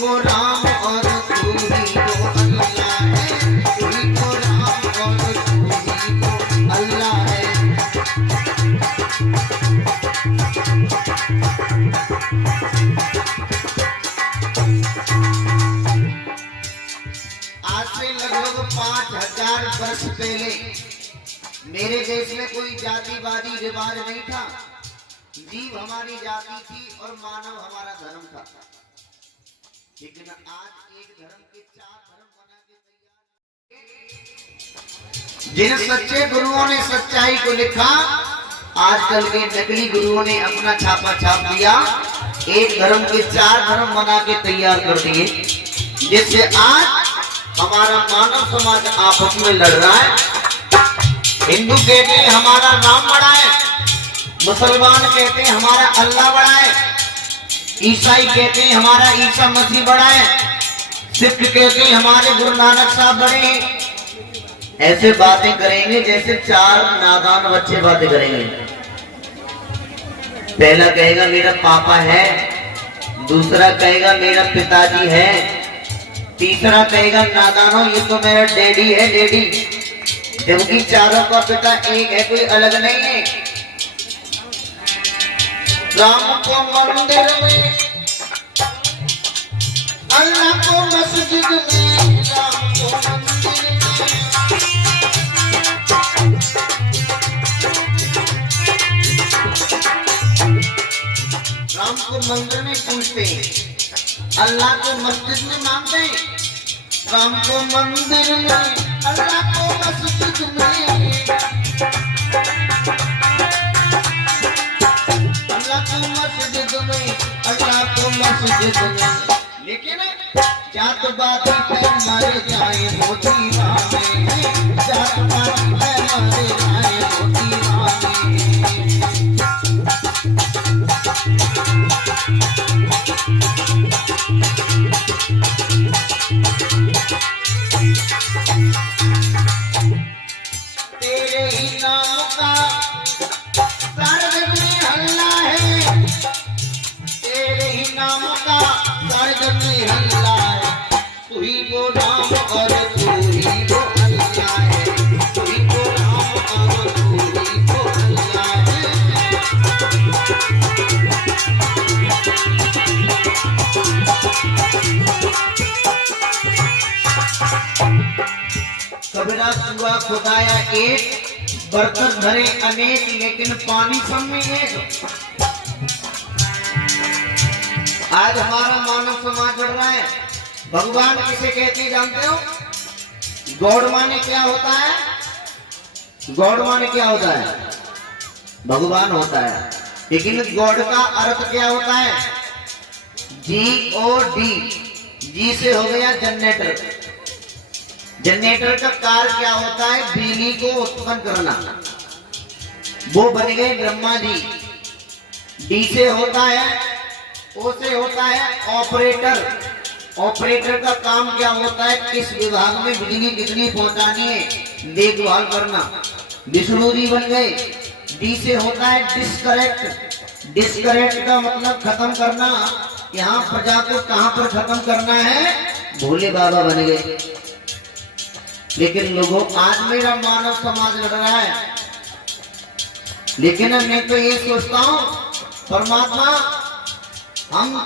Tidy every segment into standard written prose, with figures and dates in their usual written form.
को राम और तू ही को अल्लाह है, तू ही को राम और तू ही को अल्लाह है। आज से लगभग 5000 वर्ष पहले मेरे देश में कोई जातिवादी रिवाज नहीं था। जीव हमारी जाति थी और मानव हमारा धर्म था। लेकिन आज एक धर्म के 4 धर्म बना के तैयार। जिन सच्चे गुरुओं ने सच्चाई को लिखा, आजकल के नकली गुरुओं ने अपना छापा छाप दिया, एक धर्म के 4 धर्म बना के तैयार कर दिए, जिससे आज हमारा मानव समाज आपस में लड़ रहा है। हिंदू कहते हैं हमारा राम बड़ा है, मुसलमान कहते हैं हमारा अल्लाह बड़ा है, ईसाई कहते हैं हमारा ईसा मसीह बड़ा है, सिख कहते हैं हमारे गुरु नानक साहब बड़े हैं। ऐसे बातें करेंगे जैसे 4 नादान बच्चे बातें करेंगे। पहला कहेगा मेरा पापा है, दूसरा कहेगा मेरा पिताजी है, तीसरा कहेगा नादानो ये तो मेरा डैडी है, डैडी। जबकि चारों का पिता एक है, कोई अलग नहीं है। राम को मंदिर में, अल्लाह को मस्जिद में, राम को मंदिर में। राम को मंदिर में पूजते हैं, अल्लाह को मस्जिद में मानते हैं। राम को मंदिर में, अल्लाह को मस्जिद में, अल्लाह को मस्जिद में, अल्लाह को मस्जिद में। लेकिन जात बात पे मारे जाए मोती रामे, जात बात पे मारे जाए मोती रामे। तेरे ही नाम का स्वर्ग में हल्ला है, तेरे ही नाम का स्वर्ग में हल्ला है। तू ही को राम और तू ही को अल्लाह है, तू ही को राम और तू ही को अल्लाह है। कबीरा हुआ खुदाया एक, बर्तन भरे अनेक, लेकिन पानी सब में एक। आज हमारा मानव समाज बढ़ रहा है। भगवान किसे कहते हैं जानते हो? गॉड माने क्या होता है? गॉड माने क्या होता है? भगवान होता है। लेकिन गॉड का अर्थ क्या होता है? GOD। जी से हो गया जनरेटर। जनरेटर का कार्य क्या होता है? बिजली को उत्पन्न करना। वो बन गए ब्रह्मा जी। डी से होता है, ओ से होता है ऑपरेटर। ऑपरेटर का काम क्या होता है? किस विभाग में बिजली कितनी पहुंचानी है, देखभाल करना। विष्णु जी बन गए। डी से होता है डिस्कनेक्ट। डिस्कनेक्ट का मतलब खत्म करना। यहाँ प्रजा को कहां पर खत्म करना है? भोले बाबा बन गए। लेकिन लोगों, आज मेरा मानव समाज लड़ रहा है। लेकिन मैं तो ये सोचता हूं, परमात्मा हम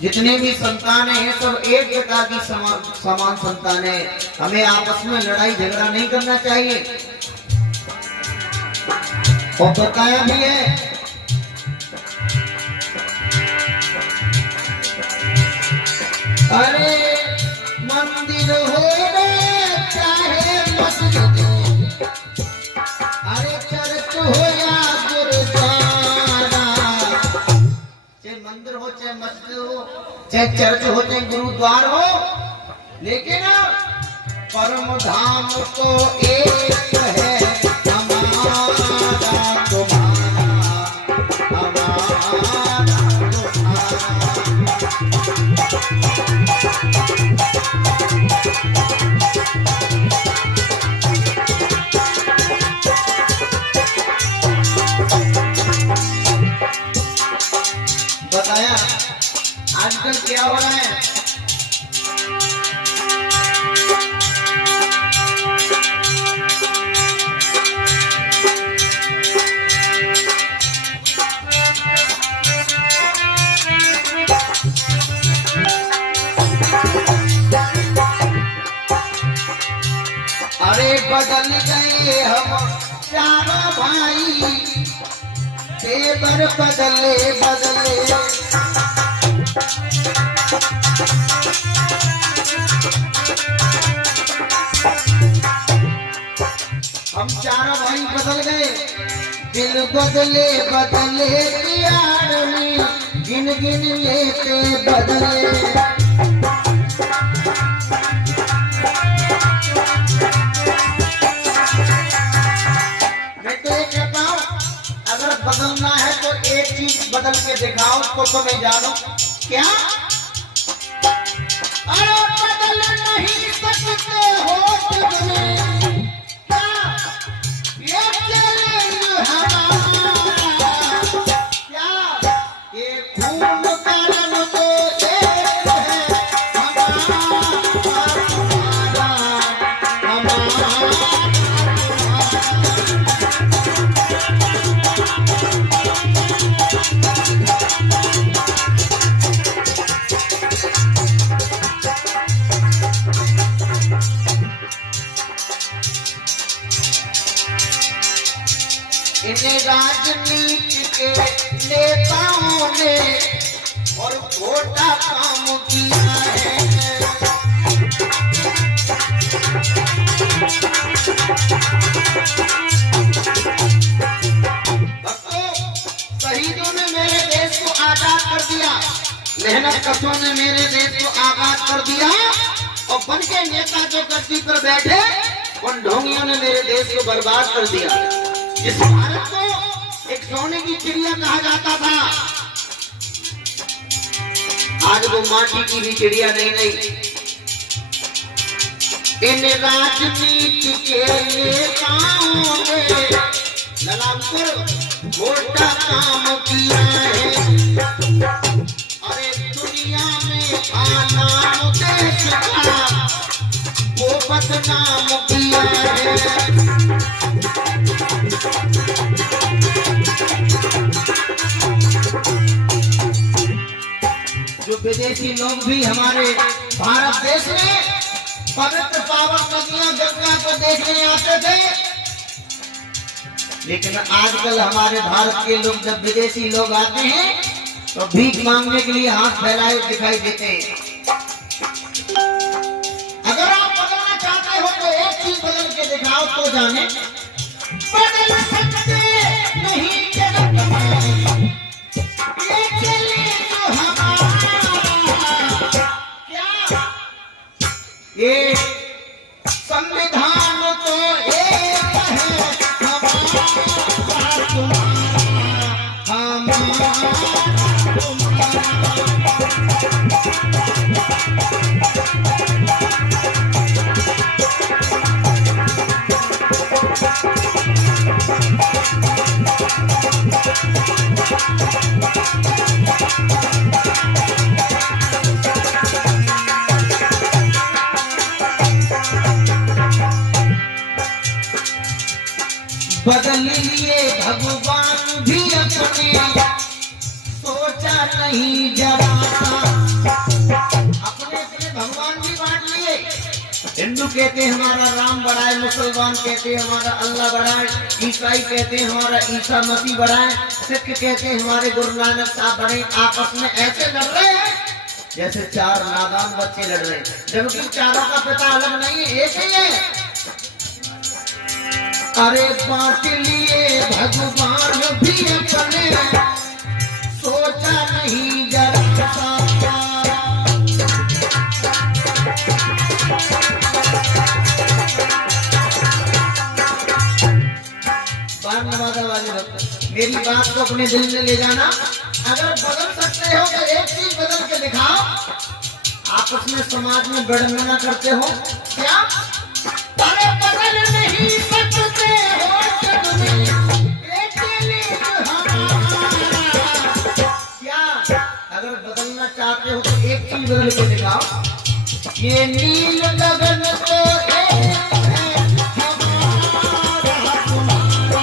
जितने भी संतानें हैं सब एक पिता की समान संतान है। हमें आपस में लड़ाई झगड़ा नहीं करना चाहिए। और बताया भी है, अरे मंदिर हो चाहे मस्जिद, अरे चर्च हो या गुरुद्वारा, चाहे मंदिर हो चाहे मस्जिद हो, चाहे चर्च हो चाहे गुरुद्वार हो, लेकिन परम धाम तो एक है, हमारा तुम्हारा, हमारा बताया। आजकल क्या हो रहा है, अरे बदल गए हम चारों भाई, तेवर बदले बदले। हम चारों भाई बदल गए, दिल बदले बदले प्यार में गिन गिन लेते बदले। बदलना है तो एक चीज बदल के दिखाओ तो तुम्हें जानो क्या, अरे बदल नहीं सकते हो तुमने क्या, ये चैलेंज हमारा क्या, ये खून का रंग तो एक है हमारा। इन्हें राजनीति के नेताओं ने और खोटा काम किया है, शहीदों ने मेरे देश को आजाद कर दिया, मेहनत कशों ने मेरे देश को आजाद कर दिया, और बन के नेता जो गद्दी पर बैठे उन ढोंगियों ने मेरे देश को बर्बाद कर दिया। इस भारत को एक सोने की चिड़िया कहा जाता था, आज वो माटी की भी चिड़िया नहीं रही। इन राजनीति के नेताओं ने लगाकर छोटा काम किया है, अरे दुनिया में नाम देश का वो बदनाम किया है। जो विदेशी लोग भी हमारे भारत देश में पवित्र पावन नदियां गंगा को देखने आते थे, लेकिन आजकल हमारे भारत के लोग जब विदेशी लोग आते हैं तो भीख मांगने के लिए हाथ फैलाए दिखाई देते हैं। अगर आप बदलना चाहते हो तो एक चीज बदल के दिखाओ तो जाने, बदल सकते नहीं जगत में ये चले जो हमारा क्या, ये संविधान तो एक है हमारा बदल लिए भगवान भी अपने, सोचा नहीं जरा अपने अपने भगवान भी बांट लिए। हिंदू कहते हैं हमारा राम बड़ा है, मुसलमान कहते हैं हमारा अल्लाह बड़ा है, ईसाई कहते हैं हमारा ईसा मसीह बड़ा है, सिख कहते हैं हमारे गुरु नानक साहब बड़े। आपस में ऐसे लड़ रहे हैं जैसे चार नादान बच्चे लड़ रहे हैं, जबकि चारों का पिता अलग नहीं है, एक ही है। अरे बांट लिए भगवान भी अपने, सोचा नहीं जरा मेरी बात को अपने दिल में ले जाना। अगर बदल सकते हो तो एक चीज बदल के दिखाओ। आपस में समाज में गड़बड़ा करते हो क्या? अरे बदल नहीं सकते हो क्या? अगर बदलना चाहते जानते हो तो एक चीज बदल के दिखाओ। ये नील गगन तो एक है हमारा तुम्हारा।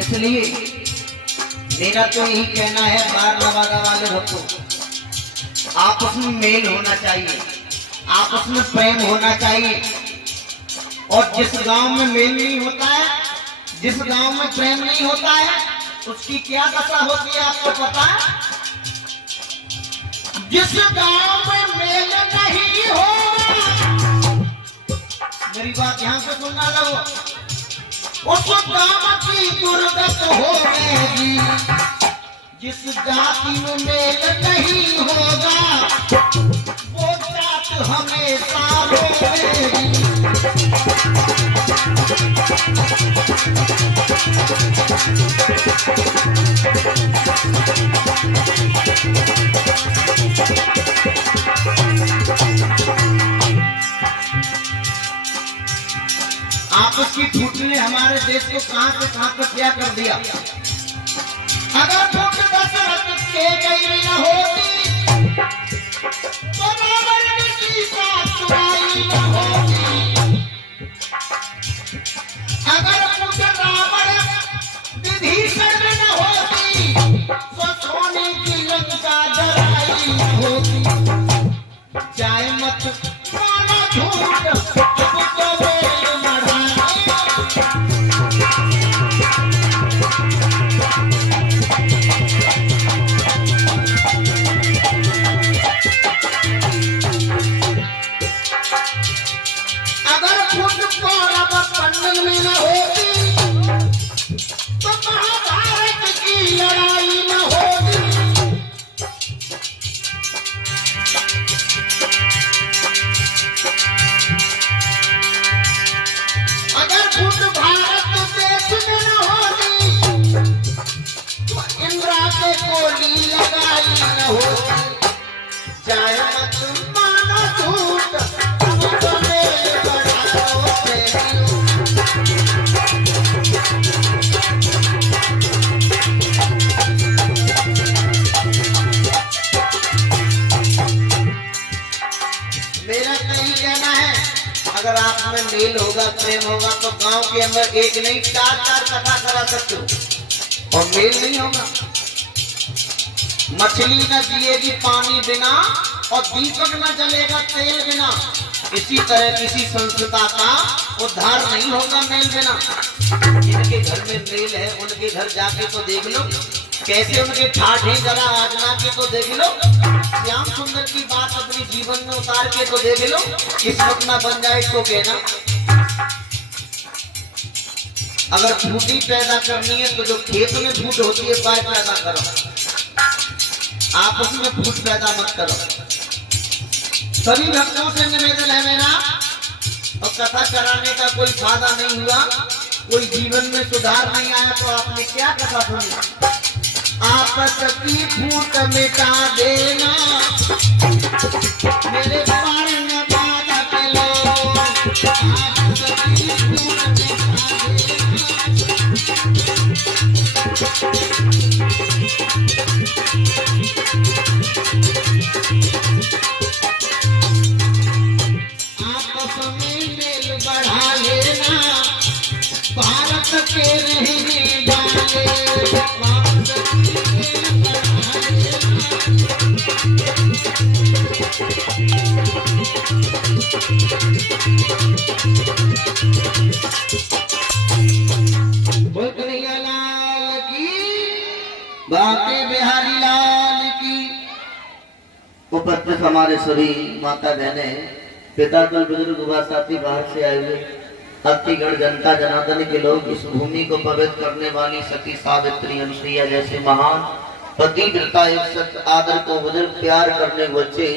इसलिए मेरा तो यही कहना है बार नवादा वाले भक्तों, आपस में मेल होना चाहिए, आपस में प्रेम होना चाहिए। और जिस गांव में मेल नहीं होता है, जिस गांव में प्रेम नहीं होता है, उसकी क्या दशा होती है आपको पता है? जिस गांव में मेल नहीं होगा, मेरी बात ध्यान से सुनना लगो, उस गांव की दुर्गत होगी। जिस जाति में मेल नहीं होगा, वो जात हमेशा रोएगी। आपस की फूट ने हमारे देश को कहां से कहां पर क्या कर दिया। अगर फूट दशरथ के गई न होती तो रावण की सीता चुराई न होती। अगर फूट रावण विभीषण में न होती तो सोने की लंका जलाई न होती। चाहे मत मानो झूठ, अब तो अगर आप में मेल होगा, प्रेम होगा तो गांव के अंदर एक नहीं चार कथा करा सकते हो। और मेल नहीं होगा, मछली न जिएगी पानी बिना और दीपक न जलेगा तेल बिना। इसी तरह किसी संस्था का उद्धार नहीं होगा मेल बिना। जिनके घर में मेल है उनके घर जाके तो देख लो, कैसे उनके ठाठे जरा आजना के तो देख लो, श्याम सुंदर की बात अपने जीवन में उतार के तो देख लो। किस्मत ना बन जाए तो कहना। अगर फूटी पैदा करनी है तो जो खेत में फूट होती है वह पैदा करो, आपस में फूट पैदा मत करो। सभी भक्तों से निवेदन है मेरा, और कथा कराने का कोई फायदा नहीं हुआ, कोई जीवन में सुधार नहीं आया तो आपने क्या कथा सुनी। आपस की फूट मिटा देना मेरे पारण बाधा के लोग। आपस की फूट मिटा आपस में मेल बढ़ा लेना, भारत के रहने वाले। बाके बिहारी लाल की। उपस्थित हमारे सभी माता बहने, पिता दल बुजुर्ग व साथी बाहर से आए हुए भक्तिगण जनता जनार्दन के लोग, इस भूमि को पवित्र करने वाली सती सावित्री अनुसुईया जैसे महान पतिव्रता एक सत्य आदर को बुजुर्ग प्यार करने बच्चे